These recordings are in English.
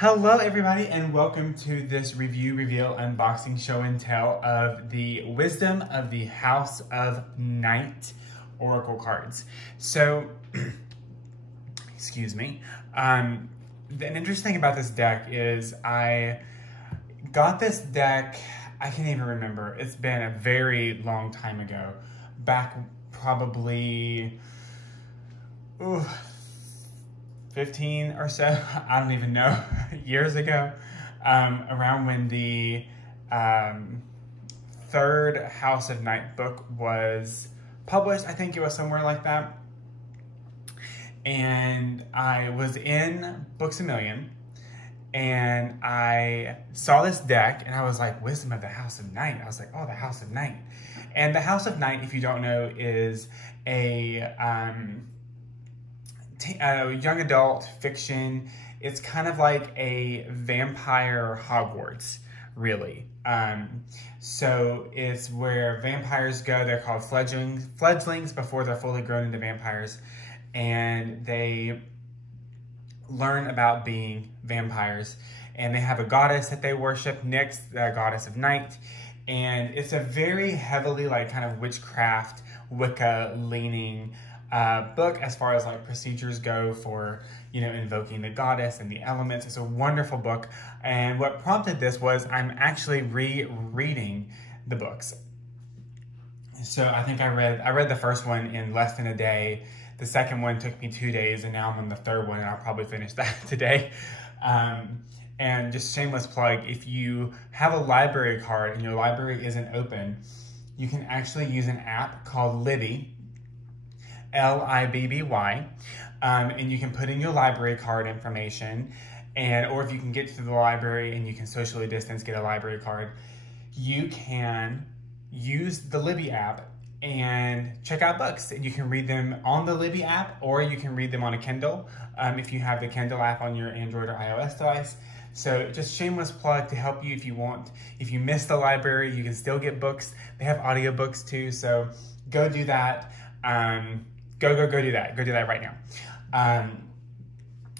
Hello everybody and welcome to this review, reveal, unboxing, show and tell of the Wisdom of the House of Night Oracle cards. So, excuse me, an interesting thing about this deck is I got this deck, I can't even remember, it's been a very long time ago, back probably, 15 or so, I don't even know, years ago, around when the third House of Night book was published. I think it was somewhere like that. And I was in Books A Million and I saw this deck and I was like, Wisdom of the House of Night. I was like, oh, the House of Night. And the House of Night, if you don't know, is a young adult fiction. It's kind of like a vampire Hogwarts, really. So it's where vampires go. They're called fledglings before they're fully grown into vampires. And they learn about being vampires. And they have a goddess that they worship, Nyx, the goddess of night. And it's a very heavily like kind of witchcraft, Wicca leaning book as far as like procedures go for, you know, invoking the goddess and the elements. It's a wonderful book. And what prompted this was I'm actually rereading the books. So I think I read the first one in less than a day. The second one took me 2 days, and now I'm on the third one, and I'll probably finish that today. And just shameless plug, if you have a library card and your library isn't open, you can actually use an app called Libby, L-I-B-B-Y, and you can put in your library card information, or if you can get to the library and you can socially distance, get a library card, you can use the Libby app and check out books. You can read them on the Libby app, or you can read them on a Kindle, if you have the Kindle app on your Android or iOS device. So just shameless plug to help you if you want. If you miss the library, you can still get books. They have audiobooks too, so go do that. Go do that. Go do that right now,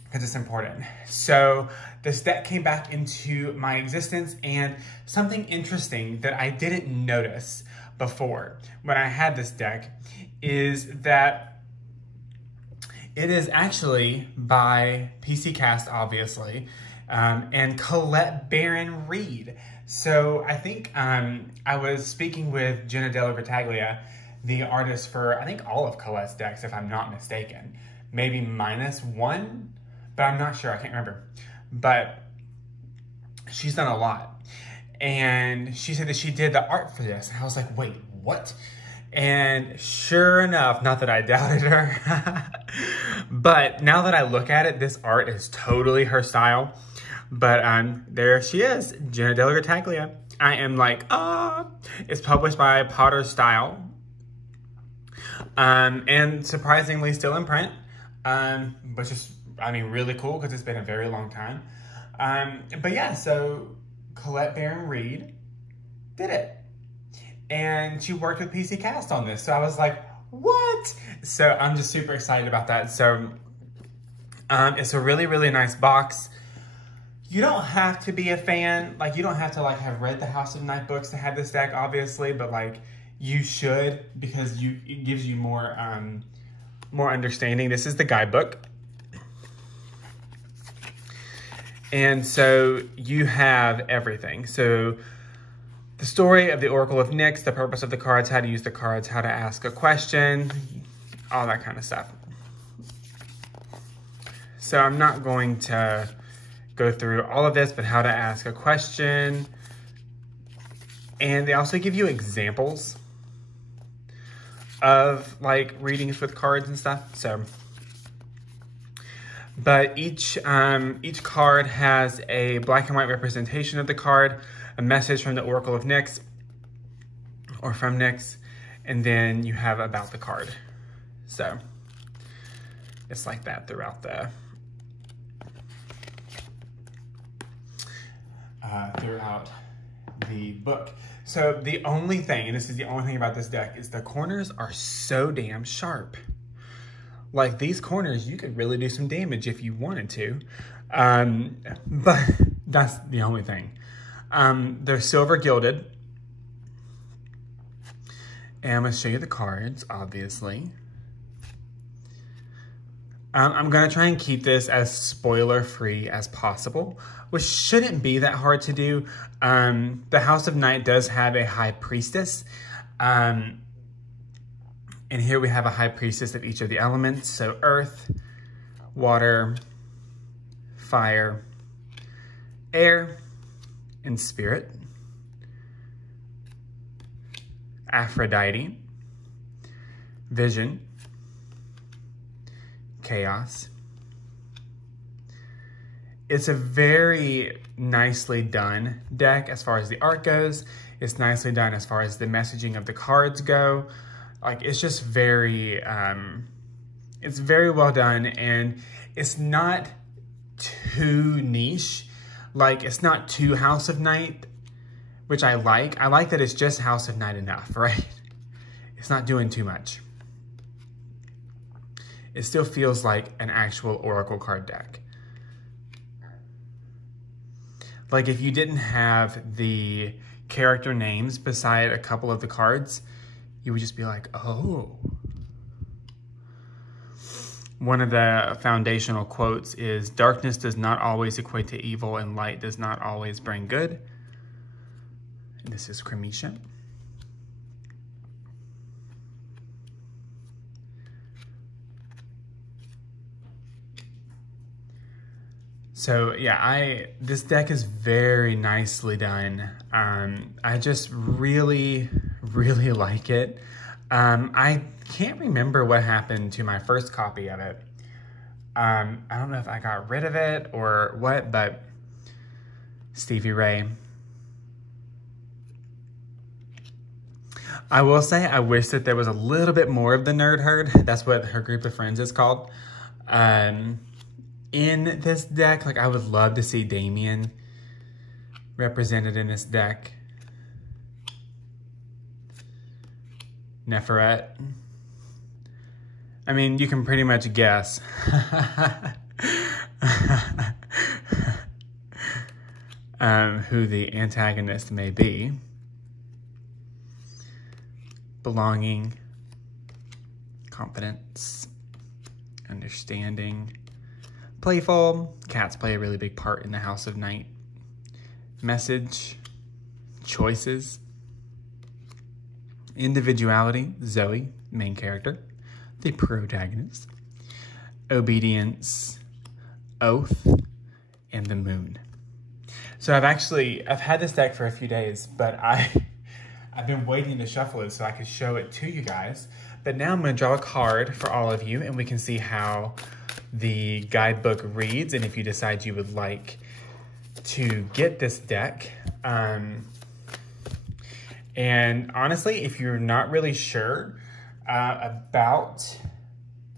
because it's important. So this deck came back into my existence, and something interesting that I didn't notice before when I had this deck is that it is actually by PC Cast, obviously, and Colette Baron-Reid. So I think I was speaking with Jenna Della Battaglia, the artist for, I think, all of Colette's decks, if I'm not mistaken. Maybe -1, but I'm not sure, I can't remember. But she's done a lot. And she said that she did the art for this. And I was like, wait, what? And sure enough, not that I doubted her, but now that I look at it, this art is totally her style. But there she is, Jenna Della Battaglia. I am like, it's published by Potter Style. And surprisingly still in print, which is, I mean, really cool because it's been a very long time. But yeah, so Colette Baron-Reid did it. And she worked with PC Cast on this. So I was like, what? So I'm just super excited about that. So it's a really, really nice box. You don't have to be a fan. Like, you don't have to like have read the House of Night books to have this deck, obviously, but like, you should, because it gives you more more understanding. This is the guidebook. And so you have everything. So the story of the Oracle of Nyx, the purpose of the cards, how to use the cards, how to ask a question, all that kind of stuff. So I'm not going to go through all of this, but how to ask a question. And they also give you examples of like readings with cards and stuff. So, but each card has a black and white representation of the card, a message from the Oracle of Nyx, or from Nyx, and then you have about the card. So it's like that throughout the book. So the only thing, and this is the only thing about this deck, is the corners are so damn sharp. Like, these corners, you could really do some damage if you wanted to. But that's the only thing. They're silver gilded. And I'm going to show you the cards, obviously. I'm going to try and keep this as spoiler-free as possible, which shouldn't be that hard to do. The House of Night does have a High Priestess. And here we have a High Priestess of each of the elements. So earth, water, fire, air, and spirit. Aphrodite, vision, chaos. It's a very nicely done deck as far as the art goes. It's nicely done as far as the messaging of the cards go. Like, it's just very, it's very well done, and it's not too niche. Like, it's not too House of Night, which I like. I like that it's just House of Night enough, right? It's not doing too much. It still feels like an actual Oracle card deck. Like, if you didn't have the character names beside a couple of the cards, you would just be like, oh. One of the foundational quotes is, darkness does not always equate to evil, and light does not always bring good. And this is Cremesha. So yeah, this deck is very nicely done. I just really, really like it. I can't remember what happened to my first copy of it. I don't know if I got rid of it or what, but Stevie Ray. I will say I wish that there was a little bit more of the Nerd Herd. That's what her group of friends is called. In this deck, like, I would love to see Damien represented in this deck. Neferet. I mean, you can pretty much guess who the antagonist may be. Belonging, confidence, understanding, playful. Cats play a really big part in the House of Night. Message, choices, individuality, Zoe, main character, the protagonist, obedience, oath, and the moon. So I've had this deck for a few days, but I've been waiting to shuffle it so I could show it to you guys. But now I'm going to draw a card for all of you, and we can see how the guidebook reads, and if you decide you would like to get this deck. And honestly, if you're not really sure about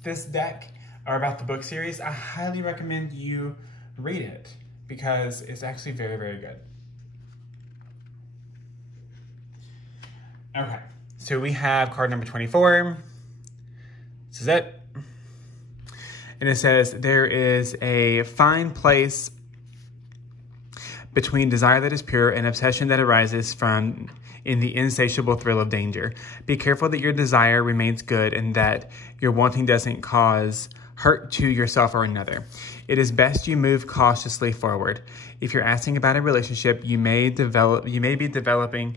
this deck or about the book series, I highly recommend you read it because it's actually very, very good. Okay, so we have card number 24. This is it. And it says, there is a fine place between desire that is pure and obsession that arises from in the insatiable thrill of danger. Be careful that your desire remains good and that your wanting doesn't cause hurt to yourself or another. It is best you move cautiously forward. If you're asking about a relationship, you may be developing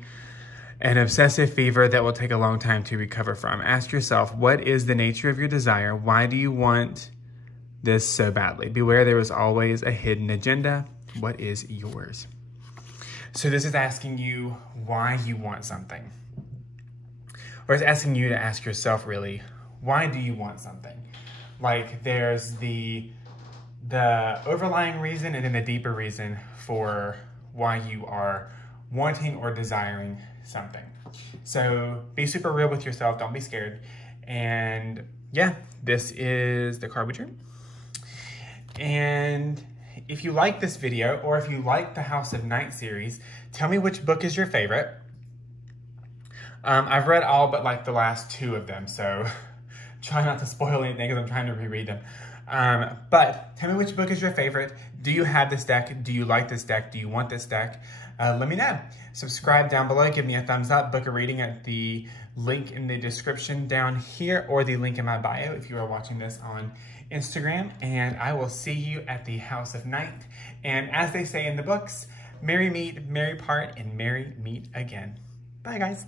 an obsessive fever that will take a long time to recover from. Ask yourself, what is the nature of your desire? Why do you want this so badly? Beware, there is always a hidden agenda. What is yours? So this is asking you why you want something. Or it's asking you to ask yourself, really, why do you want something? Like, there's the overlying reason and then the deeper reason for why you are wanting or desiring something. So be super real with yourself. Don't be scared. And yeah, this is the card we drew. And if you like this video, or if you like the House of Night series, tell me which book is your favorite. I've read all but like the last two of them, so try not to spoil anything because I'm trying to reread them. But tell me which book is your favorite. Do you have this deck? Do you like this deck? Do you want this deck? Let me know. Subscribe down below. Give me a thumbs up. Book a reading at the link in the description down here or the link in my bio if you are watching this on Instagram. And I will see you at the House of Night. And as they say in the books, merry meet, merry part, and merry meet again. Bye, guys.